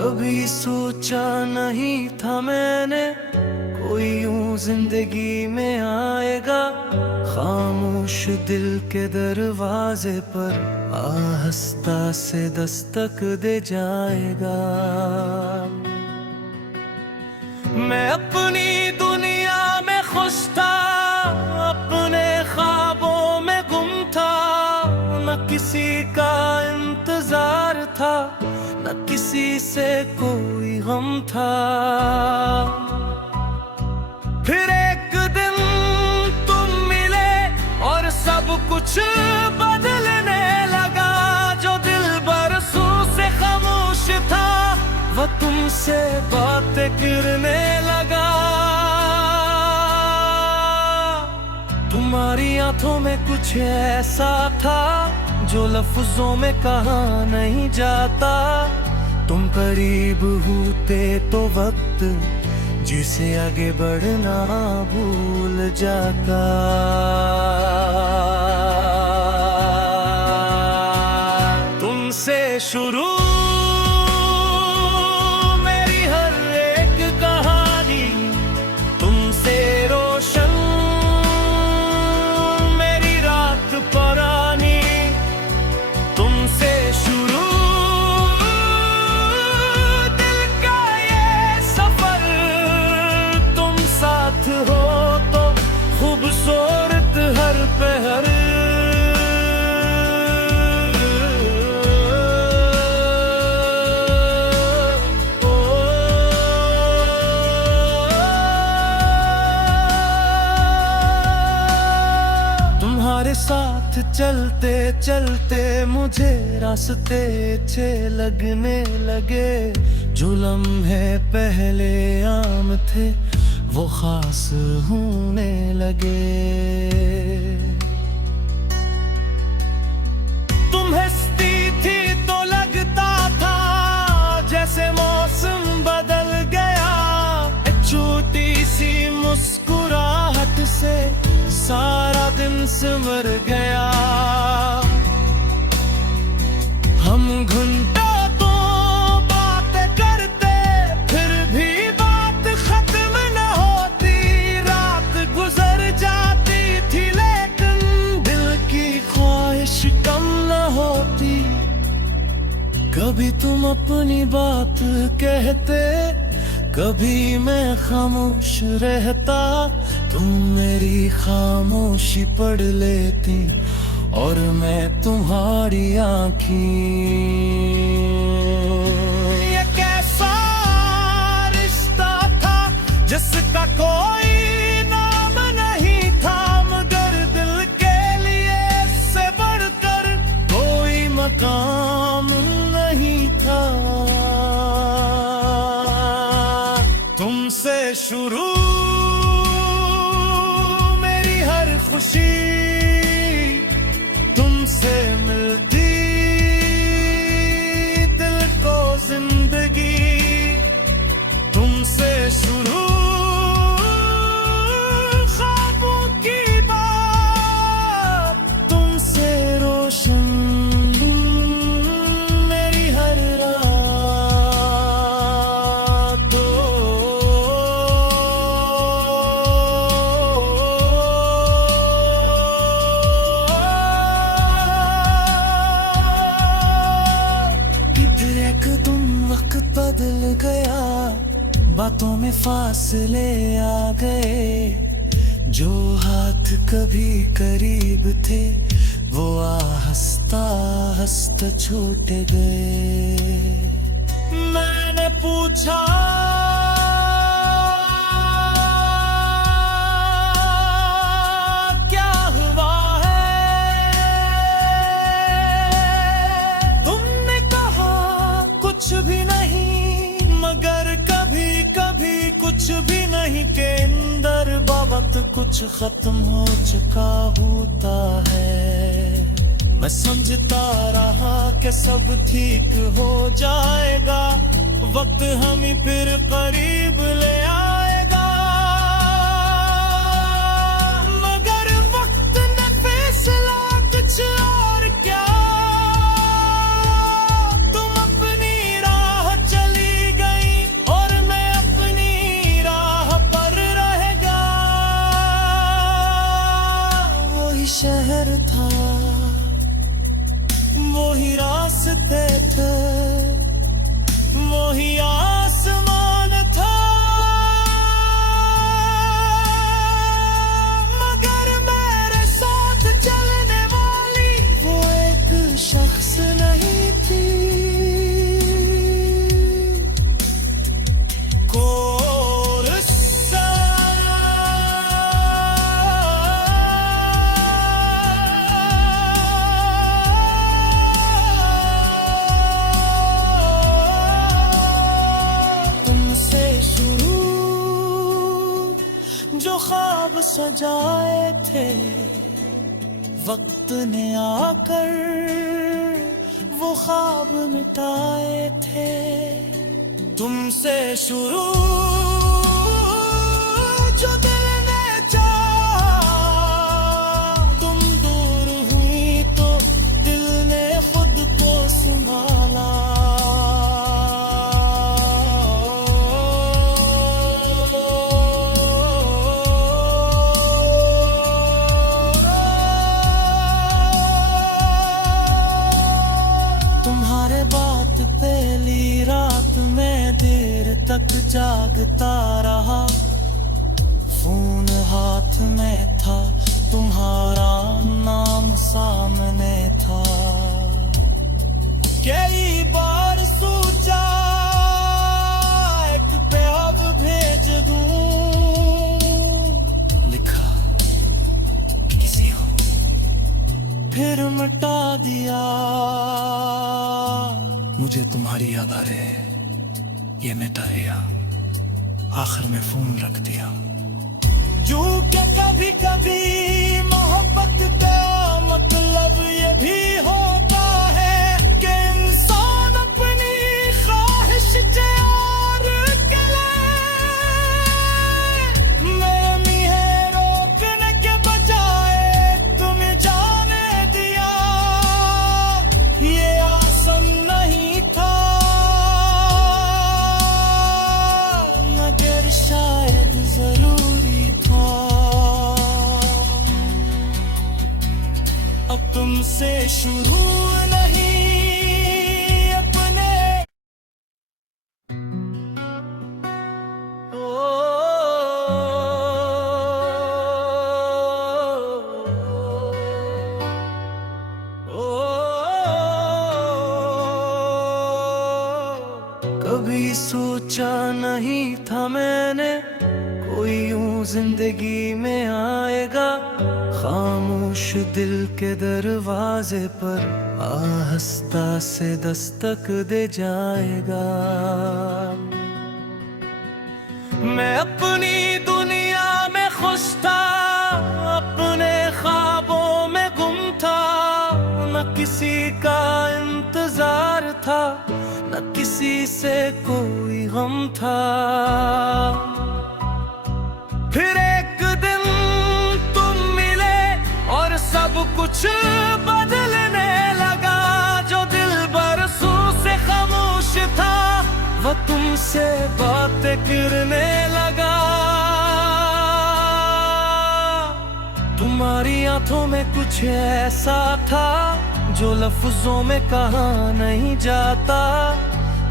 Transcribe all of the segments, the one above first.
कभी सोचा नहीं था मैंने कोई यूं जिंदगी में आएगा, खामोश दिल के दरवाजे पर आहिस्ता से दस्तक दे जाएगा। मैं अपनी दुनिया में खुश था, अपने ख्वाबों में गुम था, न किसी का इंतजार था, न किसी से कोई गम था। फिर एक दिन तुम मिले और सब कुछ बदलने लगा। जो दिल बरसों से खामोश था वह तुमसे बातें करने लगा। तुम्हारी आंखों में कुछ ऐसा था जो लफ्जों में कहा नहीं जाता। तुम करीब होते तो वक्त जिसे आगे बढ़ना भूल जाता। तुमसे शुरू मेरी हर एक कहानी, तुमसे रोशन मेरी रात पुरानी। तुमसे शुरू दिल का ये सफर, तुम साथ हो तो खूबसूरत हर पहर। तुम्हारे साथ चलते चलते मुझे रास्ते अच्छे लगने लगे। जो लम्हे पहले आम थे वो खास होने लगे। तुम हंसती थी तो लगता था जैसे मौसम बदल गया। एक छोटी सी मुस्कुराहट से सारा दिन सिमर गया। हम घंटों तो बातें करते फिर भी बात खत्म न होती। रात गुजर जाती थी लेकिन दिल की ख्वाहिश कम न होती। कभी तुम अपनी बात कहते, कभी मैं खामोश रहता। तुम मेरी खामोशी पढ़ लेती और मैं तुम्हारी आँखी। ये कैसा रिश्ता था जिसका कोई नाम नहीं था, मगर दिल के लिए इससे बढ़कर कोई मकाम नहीं था। तुमसे शुरू मेरी हर खुशी, तुमसे मिलती दिल को जिंदगी। तुमसे शुरू ख्वाबों की बात, तुमसे रोशन मेरी हर रात। बदल गया, बातों में फासले आ गए। जो हाथ कभी करीब थे वो आहिस्ता आहिस्ता छूट गए। मैंने पूछा क्या हुआ है, तुमने कहा कुछ भी नहीं, मगर कभी कभी कुछ भी नहीं के अंदर बाबत कुछ खत्म हो चुका होता है। मैं समझता रहा कि सब ठीक हो जाएगा, वक्त हम ही फिर करीब ले आएगा। मगर वक्त ने फैसला कुछ और क्या। तुम अपनी राह चली सजाए थे, वक्त ने आकर वो ख्वाब मिटाए थे। तुमसे शुरू जो दिल ने चाहा, तुम दूर हुई तो दिल ने खुद को संभाला। तुम्हारे बात पहली रात में देर तक जागता रहा, फोन हाथ में था, तुम्हारा नाम सामने था। कई बार सोचा एक पे अब भेज दूं, लिखा किसी हो, फिर मिटा दिया। मुझे तुम्हारी याद आ रही है, ये मिटा दिया, आखिर में फोन रख दिया। जो क्या कभी कभी मोहब्बत का मतलब ये भी होता है कि इंसान अपनी ख्वाहिश और के लिए नरमी है रोकने के बजाय तुम्हें जाने दिया। ये आसान नहीं था मगर शायद जरूरी था। अब तुमसे शुरू नहीं अपने ओ, ओ, कभी सोचा नहीं था मैंने कोई यूं जिंदगी में आएगा, खामोश दिल के दरवाजे पर आहिस्ता से दस्तक दे जाएगा। मैं अपनी दुनिया में खुश था, अपने ख्वाबों में गुम था, न किसी का इंतजार था, न किसी से कोई गम था। फिर एक दिन तुम मिले और सब कुछ बदलने लगा। जो दिल बरसों से खामोश था वो तुमसे बातें करने लगा। तुम्हारी आंखों में कुछ ऐसा था जो लफ्जों में कहा नहीं जाता।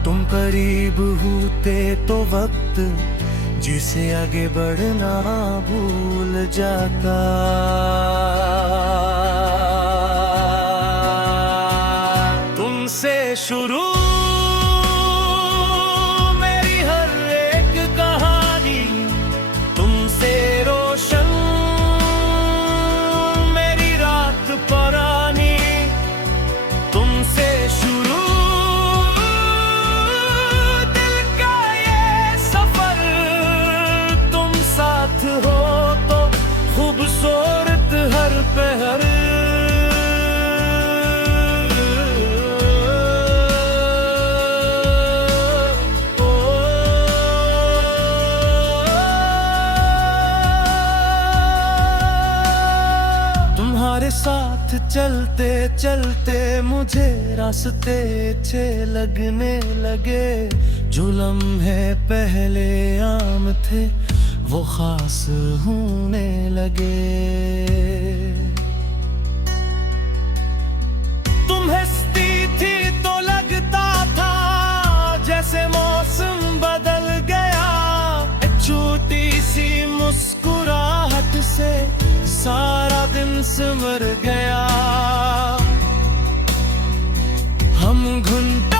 तुम करीब होते तो वक्त जिसे आगे बढ़ना भूल जाता। तुमसे शुरू मेरी हर एक कहानी, तुमसे रोशन मेरी रात पुरानी। तुमसे शुरू हो तो खूबसूरत हर पहर। तुम्हारे साथ चलते चलते मुझे रास्ते अच्छे लगने लगे। जो लम्हे पहले आम थे वो खास होने लगे। तुम हंसती थी तो लगता था जैसे मौसम बदल गया। एक छोटी सी मुस्कुराहट से सारा दिन सिमर गया। हम घंटों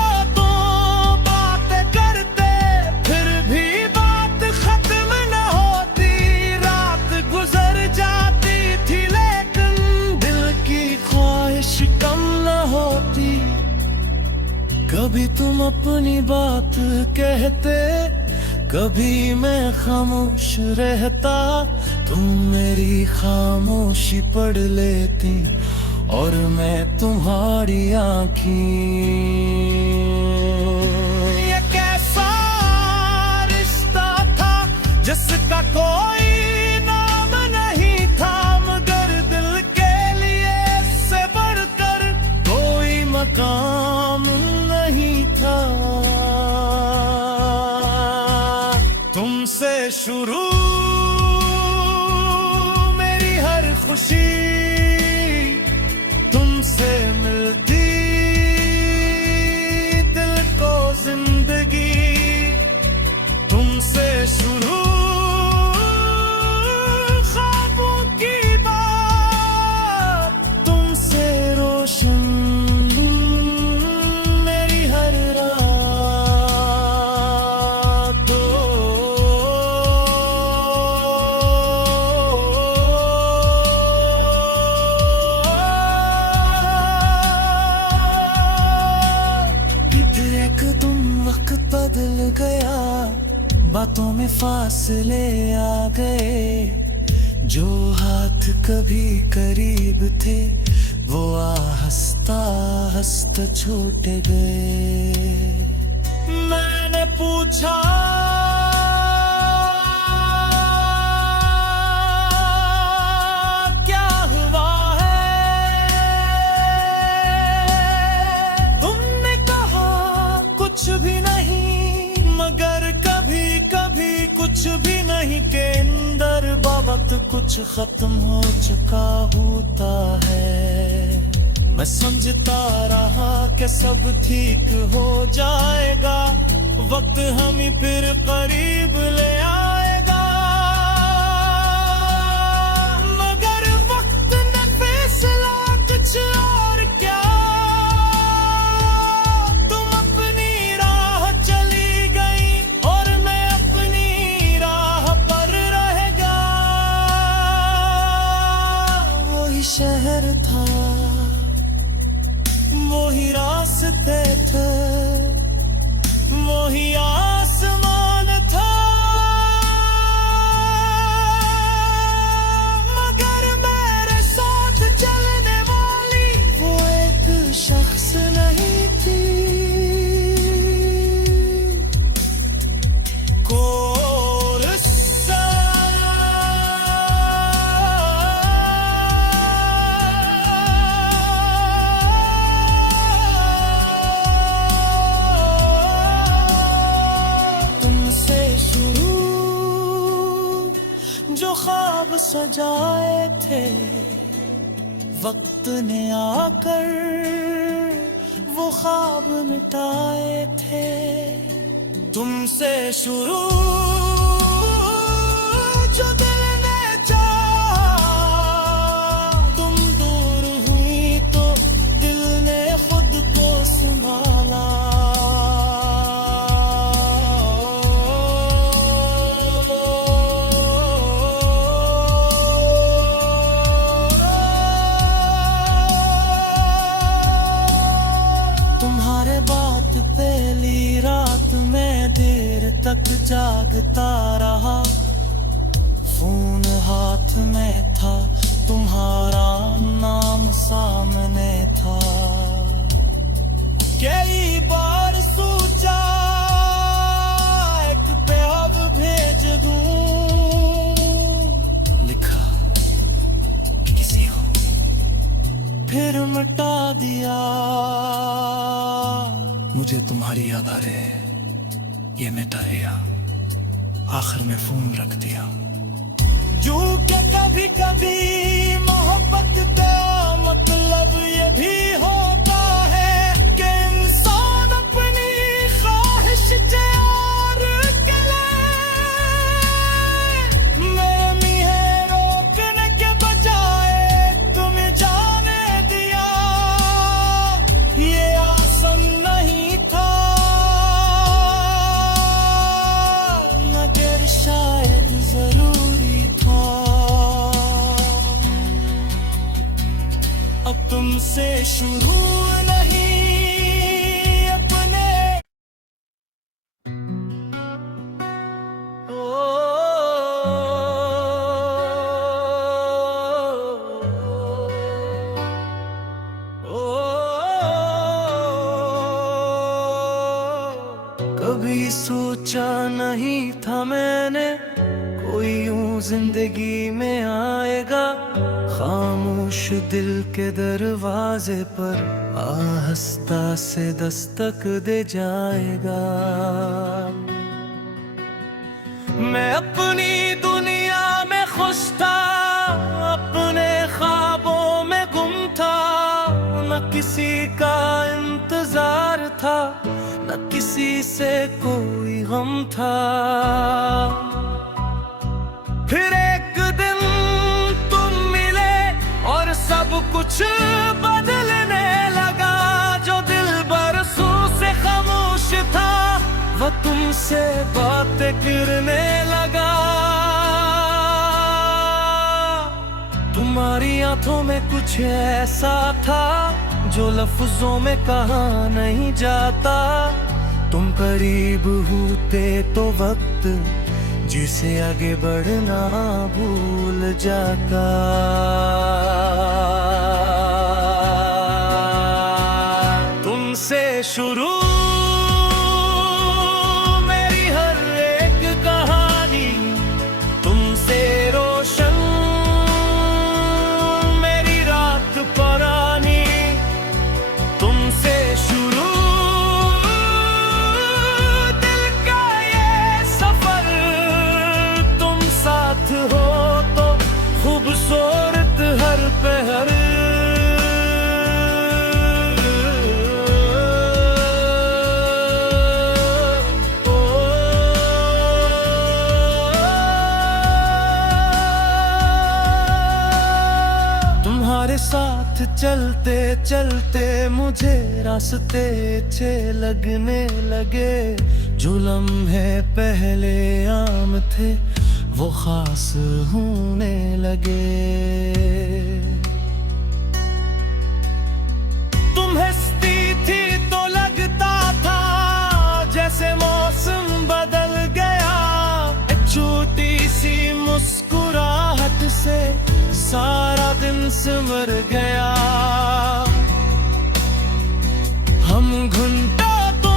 कभी तुम अपनी बात कहते कभी मैं खामोश रहता, तुम मेरी खामोशी पढ़ लेती, और मैं तुम्हारी आँखी। ये कैसा रिश्ता था जिसका कोई नाम नहीं था, मगर दिल के लिए इससे बढ़कर कोई मकाम नहीं था। तुमसे शुरू मेरी हर खुशी, तुमसे मिलती दिल को जिंदगी, तुमसे शुरू ख्वाबों की बात, तुमसे रोशन मेरी हर रात। वक्त बदल गया, बातों में फासले आ गए, जो हाथ कभी करीब थे वो हंसता हंसता छूट गए। मैंने पूछा क्या हुआ है, तुमने कहा कुछ भी नहीं, मगर कभी कभी कुछ भी नहीं के अंदर वक्त कुछ खत्म हो चुका होता है। मैं समझता रहा कि सब ठीक हो जाएगा, वक्त हम ही फिर करीब ले आएगा, मगर वक्त ने फैसला कुछ और क्या। तुम अपनी राह चली गई और मैं अपनी राह पर रह गया। वही शहर था, वही रास्ते थे, वही आसमान था, मगर मेरे साथ चलने वाली वो एक शख्स नहीं थी। जो ख्वाब सजाए थे, वक्त ने आकर वो ख्वाब मिटाए थे। तुमसे शुरू जो दिल ने चाहा, तुम दूर हुई तो दिल ने खुद को संभाला। तुम्हारे बात पहली रात में देर तक जागता रहा, फोन हाथ में था, तुम्हारा नाम सामने था। कई बार सोचा एक प्यार भेज दूं, लिखा किसी हो, फिर मिटा दिया। मुझे तुम्हारी याद आ रही है, ये मिटाया, आखिर में फोन रख दिया। जो के कभी कभी मोहब्बत का मतलब ये भी होता है कि इंसान अपनी ख्वाहिश तैयार के लिए है रोकने के बजाय तुम्हें जाने दिया। ये आसान नहीं था, मगर शायद जरूरी था। अब तुमसे शुरू नहीं अपने कभी सोचा नहीं था मैंने कोई यूं जिंदगी में आएगा, खामोश दिल के दरवाजे पर आहिस्ता से दस्तक दे जाएगा। मैं अपनी दुनिया में खुश था, अपने ख्वाबों में गुम था, न किसी का इंतजार था, न किसी से कोई गम था। फिर एक दिन तुम मिले और सब कुछ बदलने लगा। जो दिल बरसों से खामोश था वो तुमसे बातें करने लगा। तुम्हारी आंखों में कुछ ऐसा था जो लफ्जों में कहा नहीं जाता। तुम करीब होते तो वक्त जिसे आगे बढ़ना भूल जाता। तुमसे शुरू मेरी हर एक कहानी, तुमसे रोशन मेरी रात पुरानी। तुमसे शुरू दिल का ये सफर, तुम साथ हो तो खूबसूरत हर पहर। तुम्हारे साथ चलते चलते मुझे रास्ते अच्छे लगने लगे। जो लम्हे पहले आम थे वो खास होने लगे। तुम हंसती थी तो लगता था जैसे मौसम बदल गया। एक छोटी सी मुस्कुराहट से सारा दिन सिमर गया। हम घंटों तो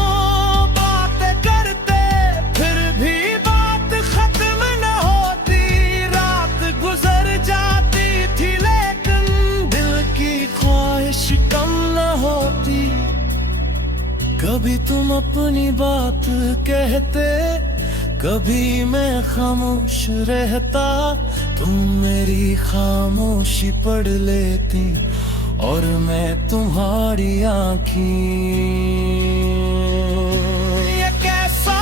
बातें करते फिर भी बात खत्म न होती। रात गुजर जाती थी लेकिन दिल की ख्वाहिश कम न होती। कभी तुम अपनी बात कहते, कभी मैं खामोश रहता। तुम मेरी खामोशी पढ़ लेती और मैं तुम्हारी आँखें। ये कैसा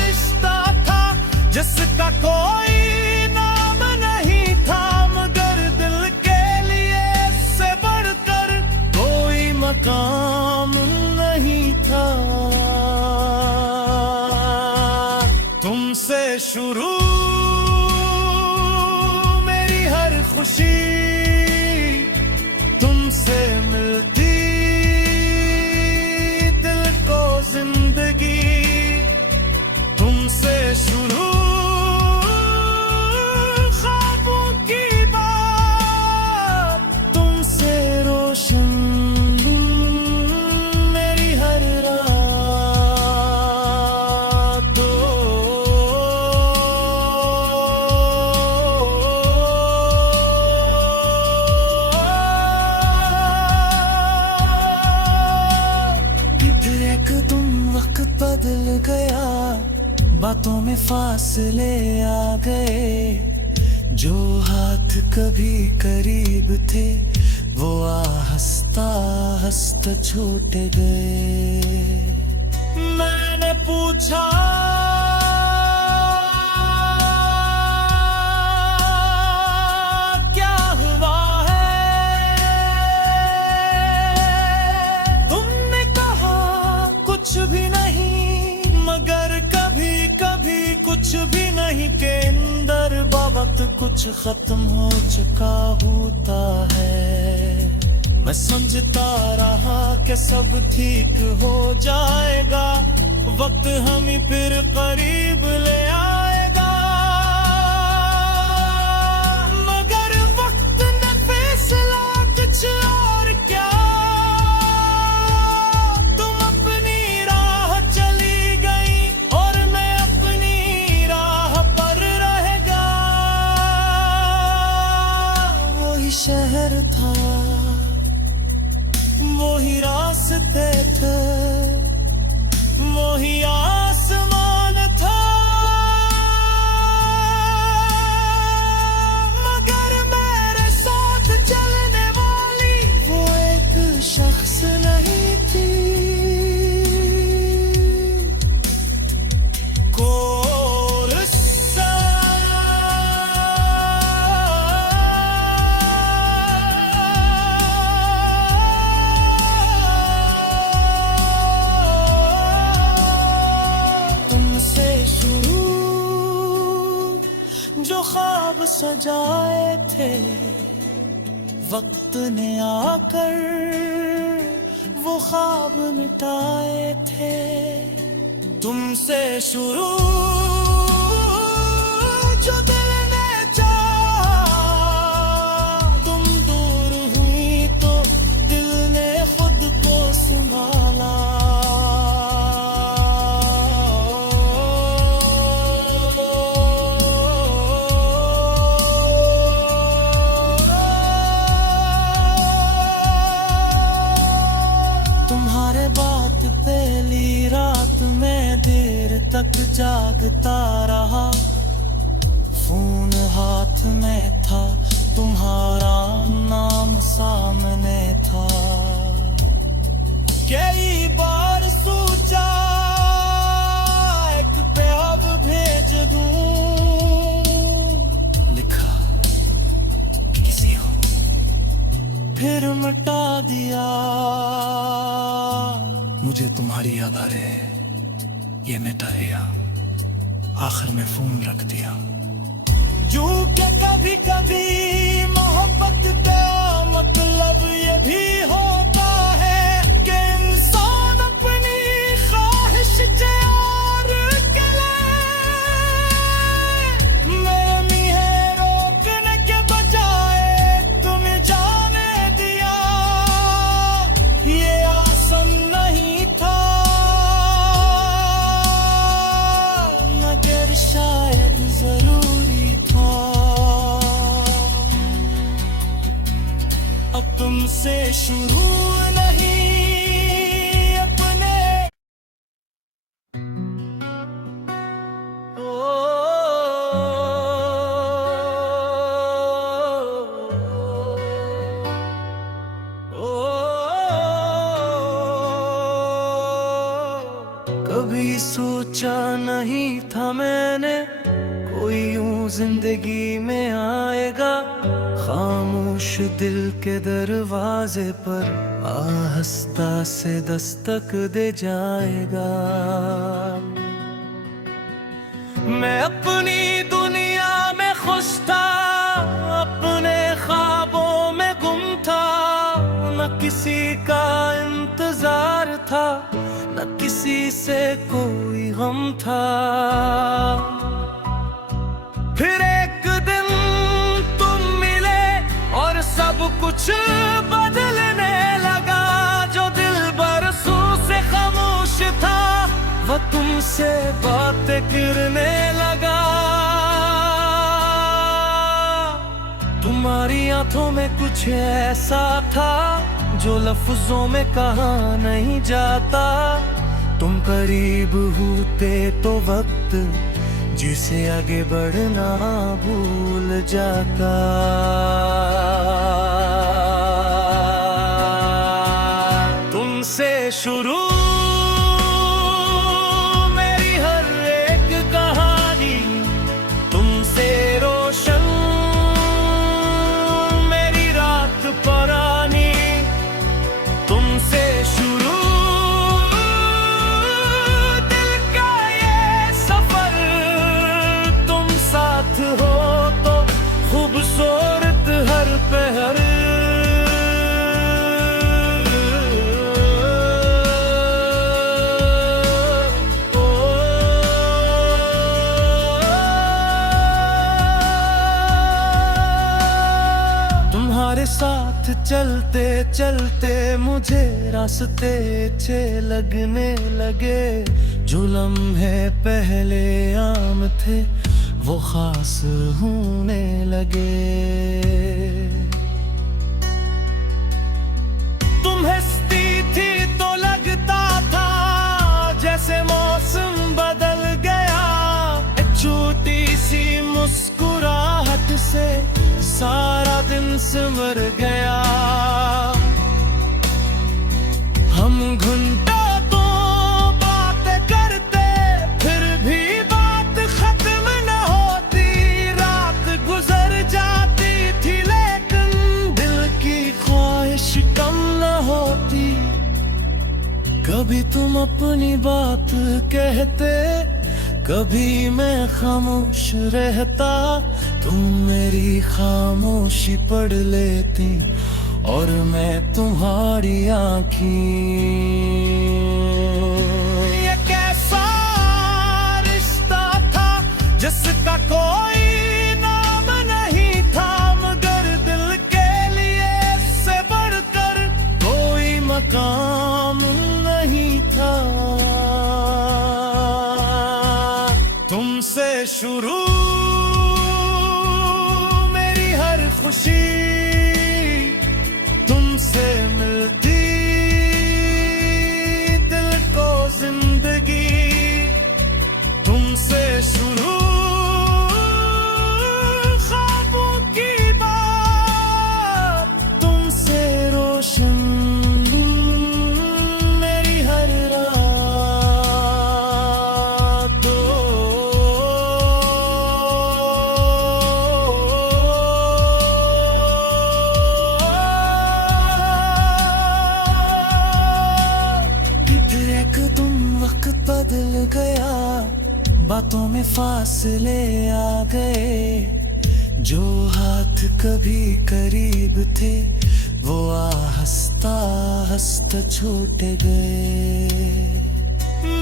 रिश्ता था जिसका कोई नाम नहीं था, मगर दिल के लिए इससे बढ़कर कोई मकाम नहीं था। तुमसे शुरू मेरी हर खुशी, तुमसे मिलती दिल को जिंदगी। तुमसे शुरू ख्वाबों की बात, तुमसे रोशन मेरी हर रात। वक्त बदल गया, बातों में फासले आ गए। जो हाथ कभी करीब थे वो हंसता हंसता छूट गए। मैंने पूछा क्या हुआ है, तुमने कहा कुछ भी नहीं, मगर कभी कभी कुछ भी नहीं के अंदर वक्त कुछ खत्म हो चुका होता है। मैं समझता रहा कि सब ठीक हो जाएगा, वक्त हमें फिर करीब ले आएगा। मगर वक्त ने फैसला कुछ और क्या, तुम अपनी राह चली जो ख्वाब सजाए थे, वक्त ने आकर वो ख्वाब मिटाए थे। तुमसे शुरू जो दिल ने चाहा, तुम दूर हुई तो दिल ने खुद को संभाला। तुम्हारे बात पहली रात में देर तक जागता रहा, फोन हाथ में था, तुम्हारा नाम सामने था। कई बार सोचा एक पे अब भेज दूं, लिखा किसी हो, फिर मिटा दिया। मुझे तुम्हारी याद आ रही है, ये मिटा दिया, आखिर में फोन रख दिया। यूं के कभी कभी मोहब्बत का मतलब ये भी होता है कि इंसान अपनी ख्वाहिश और के लिए मेरी है रोकने के बजाय तुम्हें जाने दिया। ये आसान नहीं था मगर शायद जरूरी था। अब तुमसे शुरू नहीं अपने कभी सोचा नहीं था मैंने कोई यूं जिंदगी में आएगा, खामोश दिल के दरवाजे पर आहिस्ता से दस्तक दे जाएगा। मैं अपनी दुनिया में खुश था, अपने ख्वाबों में गुम था, न किसी का इंतजार था, न किसी से कोई गम था। फिर एक दिन तुम मिले और सब कुछ बदलने लगा। जो दिल बरसों से खामोश था वो तुमसे बातें करने लगा। तुम्हारी आंखों में कुछ ऐसा था जो लफ्जों में कहा नहीं जाता। तुम करीब होते तो वक्त जिसे आगे बढ़ना भूल जाता। तुमसे शुरू मेरी हर एक कहानी, तुमसे रोशन मेरी रात पुरानी। तुमसे शुरू दिल का ये सफर, तुम साथ हो तो खूबसूरत हर पहर। तुम्हारे साथ चलते चलते मुझे रास्ते अच्छे लगने लगे। जो लम्हे पहले आम थे वो खास होने लगे। तुम हंसती थी तो लगता था जैसे मौसम बदल गया। एक छोटी सी मुस्कुराहट से सारा दिन सिमर गया। हम घंटों तो बातें करते फिर भी बात खत्म न होती। रात गुजर जाती थी लेकिन दिल की ख्वाहिश कम न होती। कभी तुम अपनी बात कहते, कभी मैं खामोश रहता, तुम मेरी खामोशी पढ़ लेती और मैं तुम्हारी आँखी। ये कैसा रिश्ता था जिसका कोई नाम नहीं था, मगर दिल के लिए इससे बढ़कर कोई मकाम नहीं था। तुमसे शुरू मेरी हर खुशी, तुमसे मिलती दिल को जिंदगी, तुमसे शुरू ख्वाबों की बात, तुमसे रोशन मेरी हर रात। बदल गया, बातों में फासले आ गए, जो हाथ कभी करीब थे वो हंसता हंसता छूट गए।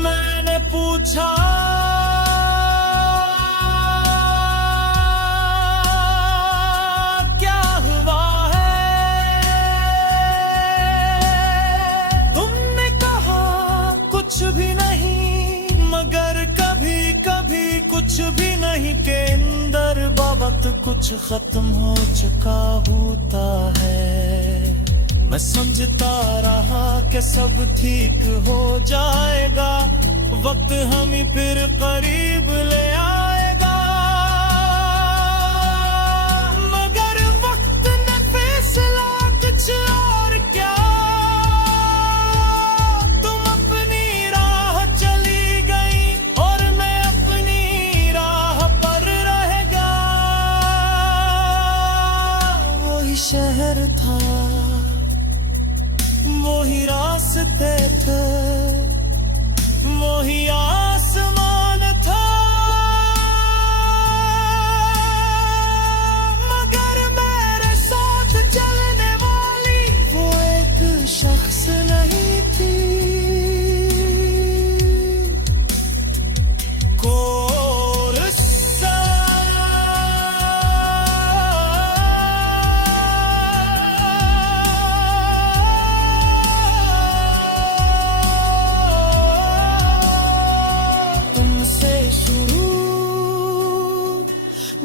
मैंने पूछा क्या हुआ है, तुमने कहा कुछ भी नहीं, मगर कभी कभी कुछ भी नहीं के अंदर वक्त कुछ खत्म हो चुका होता है। मैं समझता रहा कि सब ठीक हो जाएगा, वक्त हम ही फिर करीब ले आएगा, मगर वक्त ने फैसला कुछ और क्या। शहर था, वही रास्ते थे, वही आसमान था, मगर मेरे साथ चलने वाली वो एक शख्स नहीं थी।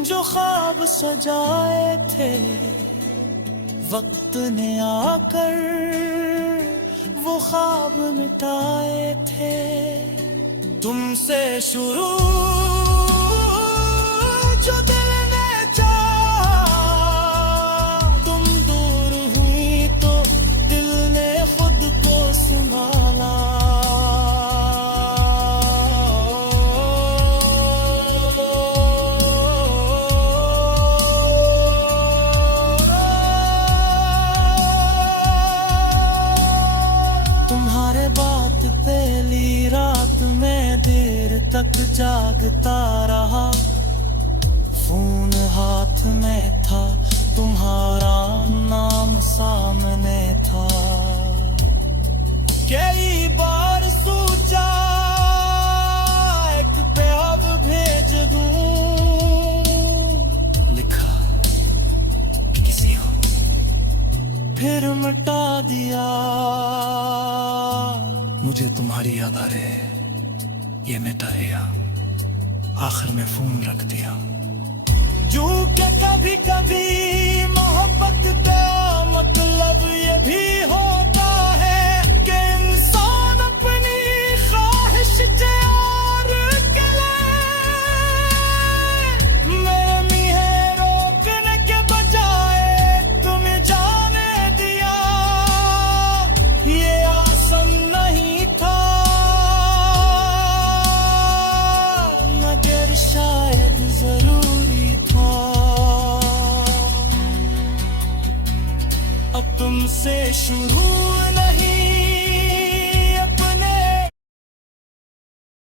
जो ख्वाब सजाए थे वक्त ने आकर वो ख्वाब मिटाए थे। तुमसे शुरू जो दिल ने चाहा, तुम दूर हुई तो दिल ने खुद को संभाला। पहली रात में देर तक जागता रहा, फोन हाथ में था, तुम्हारा नाम सामने था। कई बार सोचा एक प्यार भेज दूं, लिखा कि किसी हो, फिर मिटा दिया। मुझे तुम्हारी याद आ रही है, ये मिटाएगा, आखिर में फोन रख दिया। जो के कभी कभी मोहब्बत का मतलब ये भी होता है कि इंसान अपनी ख्वाहिश और के लिए है रोकने के बजाय तुम्हें जाने दिया। ये आसान नहीं था, मगर शायद जरूरी था। अब तुमसे शुरू